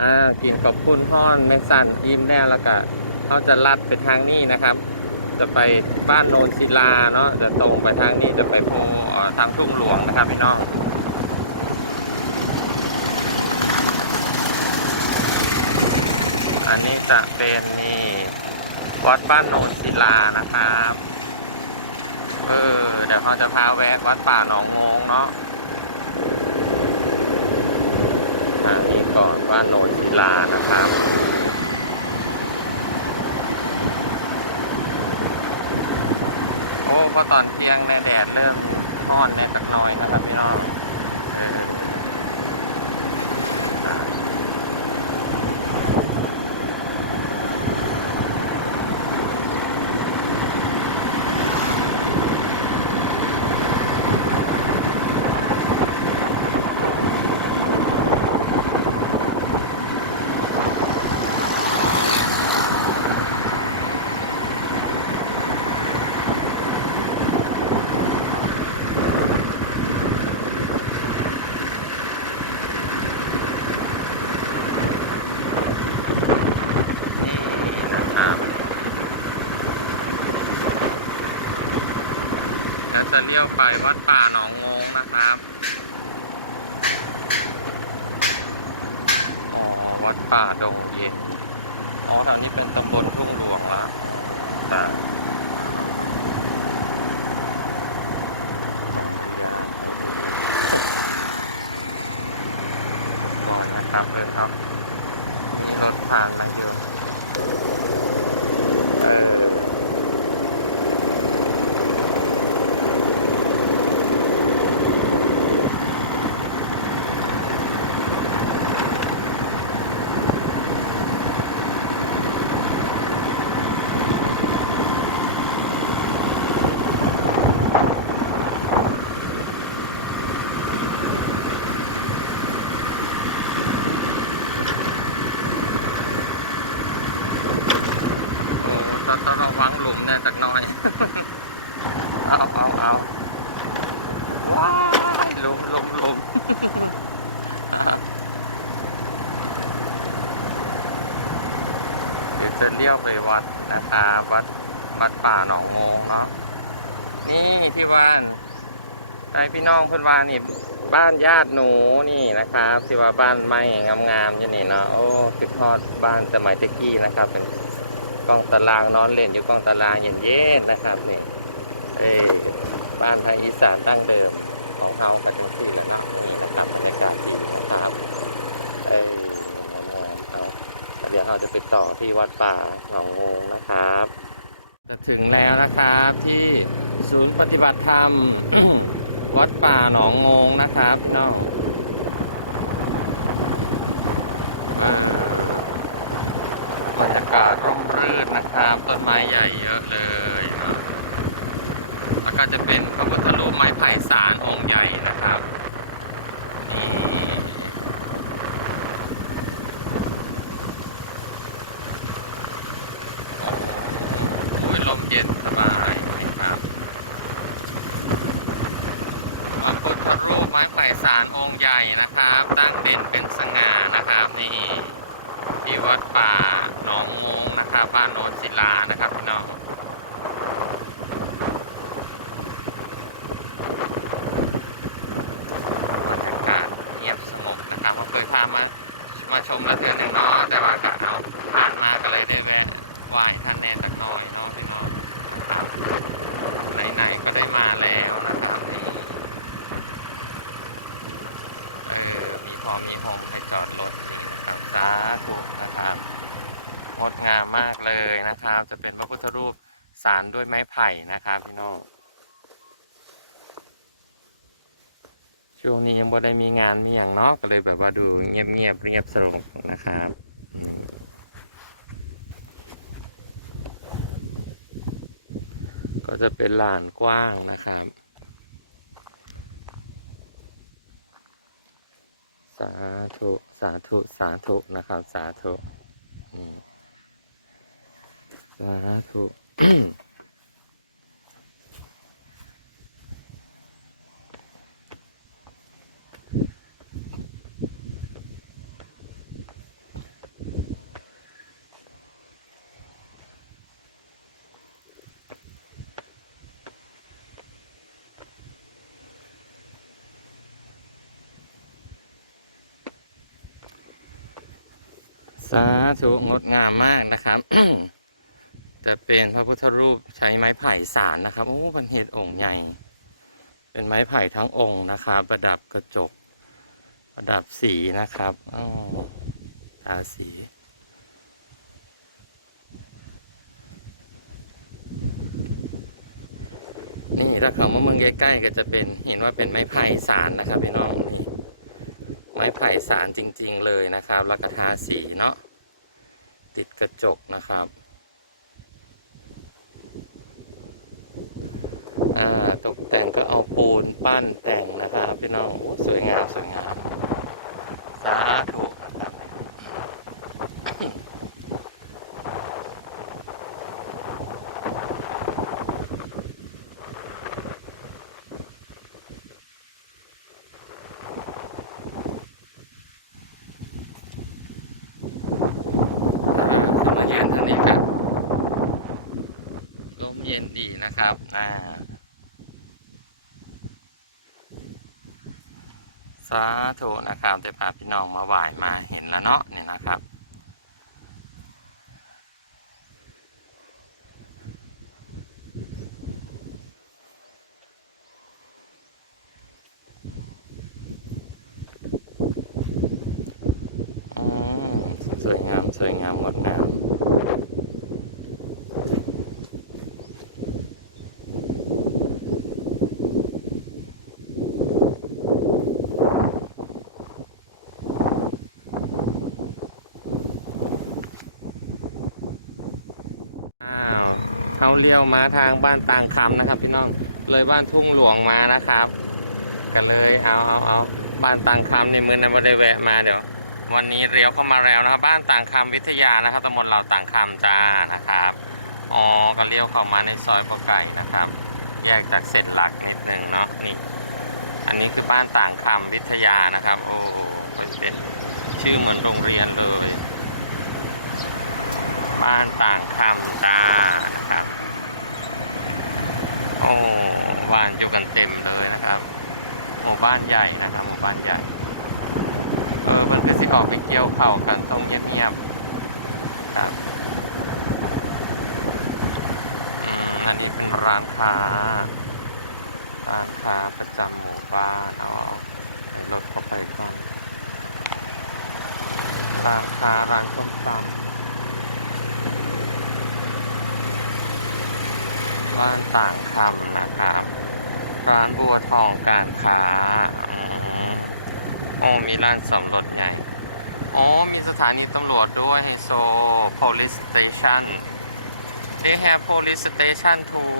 อ่ากินกับคุณพ่อนแม่สันยิ้มแน่แล้วก็เขาจะลัดไปทางนี้นะครับ จะไปบ้านโนนศิลาเนาะจะตรงไปทางนี้จะไปโพทางทุ่งหลวงนะครับพี่น้องอันนี้จะเป็นนี่วัดบ้านโนนศิลานะครับ เออเดี๋ยวเขาจะพาแวะวัดป่าหนองมงเนาะอันนี้ ก่อนว่าโนนศิลานะครับ โอ้พอตอนเที่ยงในแดดเริ่มร้อนในสักน้อยนะครับพี่น้อง แล้วจะเลี้ยวไปวัดป่าหนองมงนะครับอ๋อวัดป่าดงเย็นอ๋อทางนี้เป็นตำบลทุ่งหลวงล้วแต่ก่อนนะครับเลยครับมีรถผ่านมาเยอะเออต้องต้องระวังหลุมเนี่ยสักหน่อย เอาเอาเอาว้ายหลุมหลุมหลุม เดี๋ยวจะเลี้ยวไปวัดนะครับวัดวัดป่าหนองโมงเนาะนี่พี่ ว่านไอพี่น้องเพื่อนวานนี่บ้านญาติหนูนี่นะครับที่ว่าบ้านไม้งามๆอยู่นี่เนาะโอ้คิดทอดบ้านสมัยตะกี้นะครับเป็นกล้องตารางนอนเล่นอยู่กล้องตารางเย็นๆนะครับนี่เอบ้านไทยอีสานตั้งเดิมของเฮากันทุกที่นะครับนี่นะครับบรรยากาศดีนะครับเออเดี๋ยวเราจะไปต่อที่วัดป่าหนองงูนะครับ จะถึงแล้วนะครับที่ศูนย์ปฏิบัติธรรม วัดป่าหนองงงนะครับพี่น้องอ่าบรรยากาศร่มรื่นนะครับต้นไม้ใหญ่เยอะเลยแล้วก็จะเป็นพระพุทธรูปไม้ไผ่สารองค์ใหญ่นะครับนี่ โอ้ยลมเย็นสบายครับพระพุทธรูปไม้ไผ่สาร องค์ใหญ่นะครับ ตั้งเด่นเป็นสง่านะครับนี่ที่วัดป่าหนองมงนะครับบ้านโนนศิลานะครับพี่น้องบรรยากาศเงียบสงบนะครับผมเคยพามามาชมละเทือนหนึ่งเนาะแต่ว่าอากาศเราผ่านมาก็เลยได้แวะ ไหวท่านแน่สักหน่อยเนาะพี่น้องไหนๆก็ได้มาแล้วนะครับนี่เออมีพอมีห้องให้จอดรถจริงนะครับสาธุนะครับงดงามมากเลยนะครับ จะเป็นพระพุทธรูปสาร ด้วยไม้ไผ่นะครับพี่น้องช่วงนี้ยังบ่ได้มีงานมีอย่างเนาะก็เลยแบบว่าดูเงียบเงียบเงียบสงบนะครับก็จะเป็นลานกว้างนะครับสาธุสาธุสาธุนะครับสาธุนี่สาธุ สาธุงดงามมากนะครับจะเป็นพระพุทธรูปใช้ไม้ไผ่สารนะครับโอ้เป็นเห็ดองค์ใหญ่ เป็นไม้ไผ่ทั้งองค์นะครับ ประดับกระจก ประดับสีนะครับอ๋อทาสีนี่ถ้าเขามาเมืองใกล้ๆก็จะเป็นเห็นว่าเป็นไม้ไผ่สารนะครับพี่น้องนี ไม้ไผ่สารจริง ๆ เลยนะครับ แล้วก็ทาสีเนาะติดกระจกนะครับอ่าตกแต่งก็เอาปูนปั้นแต่งนะครับพี่น้องสวยงามสวยงามสาธุนะครับ เข้ามาเยือนทางนี้ครับลมเย็นดีนะครับ อ่า สาธุนะครับได้พาพี่น้องมาไหว้มาเห็นแล้วเนาะนี่นะครับอืมสวยงาม สวยงามงดงามอ้าว เขาเลี้ยวมาทางบ้านตางคำนะครับ พี่น้องเลยบ้านทุ่งหลวงมานะครับกันเลยเอาเอาเอาบ้านตางคำในมือนั้นไม่ได้แวะมาเดี๋ยววันนี้เลี้ยวเข้ามาแล้วนะครับ บ้านต่างคำวิทยานะครับตำบลเหล่าต่างคำจ้านะครับอ๋อก็เลี้ยวเข้ามาในซอยพอไก่นะครับ แยกจากเส้นหลักนิดหนึ่งเนาะนี่อันนี้คือบ้านต่างคำวิทยานะครับโอ้เป็นเป็นชื่อเหมือนโรงเรียนเลย บ้านต่างคำจ้านะครับโอ้ บ้านอยู่กันเต็มเลยนะครับหมู่บ้านใหญ่นะครับหมู่บ้านใหญ่เออมันคือสิออกไปเกี่ยวเข่ากันตรงเงียบๆครับอันนี้เป็นร้านค้าร้านค้าประจำหมู่บ้านเนาะรถเข้าไปก่อนร้านค้าร้านส้มตำ ร้านต่างคำนะครับร้านบัวทองการค้าโอ้มีร้านสำรถใหญ่อ๋อมีสถานีตำรวจด้วยไฮโซ police station they have police station too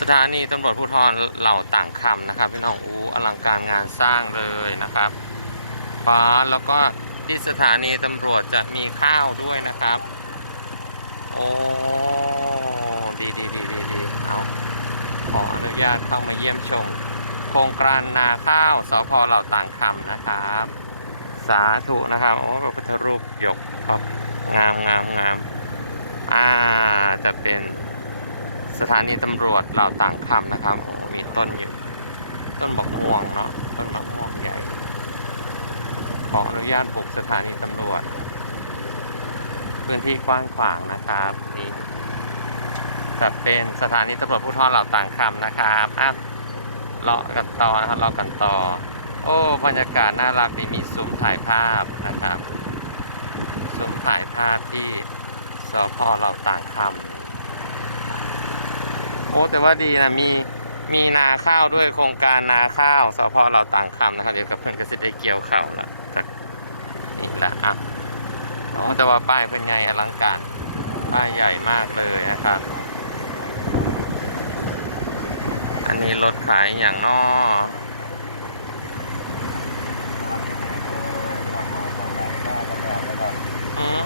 สถานีตำรวจภูธรเหล่าต่างคำนะครับเป็นของอูอลังการงานสร้างเลยนะครับฟ้าแล้วก็ที่สถานีตำรวจจะมีข้าวด้วยนะครับ โอ้ ดีดีดีดีดีเอา ขออนุญาตเข้ามาเยี่ยมชม โครงการนาข้าวสพเหล่าต่างคำนะครับ สาธุนะครับโอ้พระพุทธรูปหยกก็งามงามงามอ่าจะเป็นสถานีตำรวจเหล่าต่างคำนะครับ มีต้นอยู่ต้นมะม่วงเนาะต้นมะม่วงเนี่ยขออนุญาตปลูกสถานีตำรวจพื้นที่กว้างขวางนะครับนี่ จะเป็นสถานีตำรวจภูธรเหล่าต่างคำนะครับอะเลาะกันต่อนะครับเลาะกันต่อ โอ้บรรยากาศน่ารักดีมีซุ้มถ่ายภาพนะครับซุ้มถ่ายภาพที่สพเราต่างคำโอ้แต่ว่าดีนะมีมีนาข้าวด้วยโครงการนาข้าวสพเราต่างคำนะครับเดี๋ยวจะเพิ่นก็สิได้เกี่ยวข้าวแล้วจักนี่ละอะโอ้แต่ว่าป้ายเป็นไงอลังการป้ายใหญ่มากเลยนะครับ อั นี้รถขายอย่างนออืม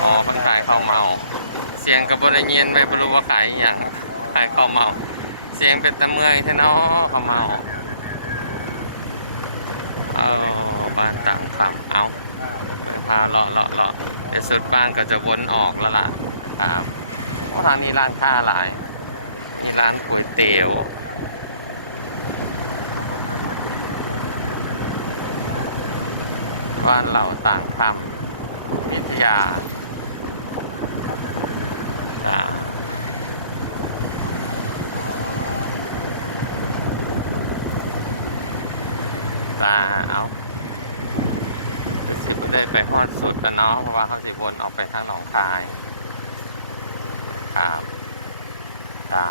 อ๋อคนขายข้าวเมา เสียงกับบริเงียนไม่รู้ว่าขายอย่างขายข้าวเมา เสียงเป็นตะเมื่อยแท้เนอข้าวเมา เอาบ้านต่างคำเอาพาเลาะเลาะเลาะเดี๋ยวสุดบ้านก็จะวนออกแล้วล่ะครับ เพราะทางนี้ร้านค้าหลาย มีร้านก๋วยเตี๋ยวบ้านเราต่างทำวิทยาอ่าตาเอาสิได้ไปฮอดสุดกันเนาะเพราะว่าเขาสิวนออกไปทางหนองคาย ครับจ้า